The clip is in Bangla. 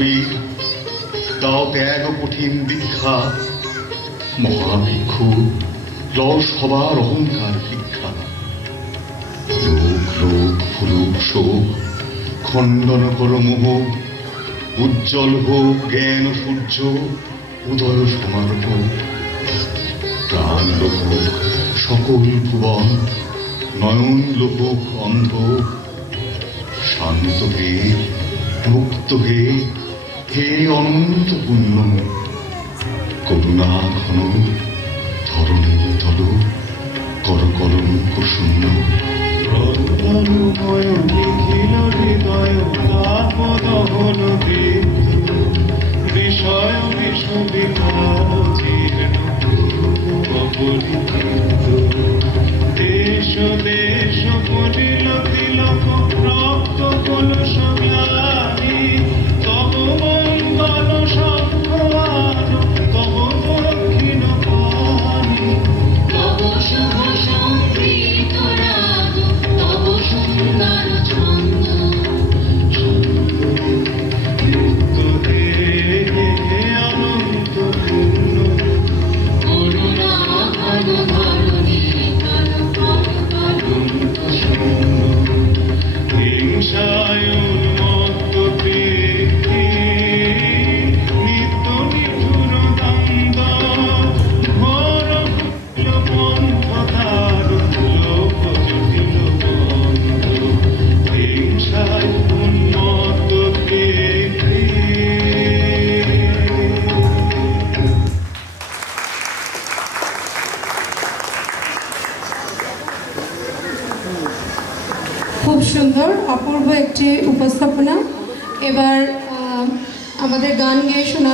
দানবীর দাও ত্যাগ কঠিন দীক্ষা, মহাভিক্ষু রস হবার অহংকার ভিক্ষা। লোক লোক ফুলুক শোক খণ্ডন কর মোহ, উজ্জ্বল হোক জ্ঞান সূর্য উদয় সমারোহ। প্রাণ লোক সকল ভুবন, নয়ন লোক অন্ধ। শান্ত হে মুক্ত হে, হে অনন্ত পুণ্য। করুণা ঘন ধরণী তল, কর কলঙ্ক শূন্য। রক্তময় নিখিল হৃদয় আত্মদহন বিন্দু, বিষয় বিষবিকার জীর্ণ অপরিচিত। দেশ দেশ পড়িল তিলক রক্ত কলুষ গ্লানি, তব মঙ্গল শঙ্খবার তব দক্ষিণ পানি। তব শুভ সংগীত রাগ, তব সুন্দর ছন্দ। মুক্ত হে অনন্ত পূর্ণ, করুণা ঘন ধরণী তল, কলঙ্ক শূন্য। হিংসায় উন্মত্ত বৃত্তি, নিত্য নিঠুর দ্বন্দ্ব। ঘোর কুটিল পন্থ তার, লোক জটিল বন্ধ। হিংসায় উন্মত্ত বৃত্তি। খুব সুন্দর অপূর্ব একটি উপস্থাপনা। এবার আমাদের গান গেয়ে শোনা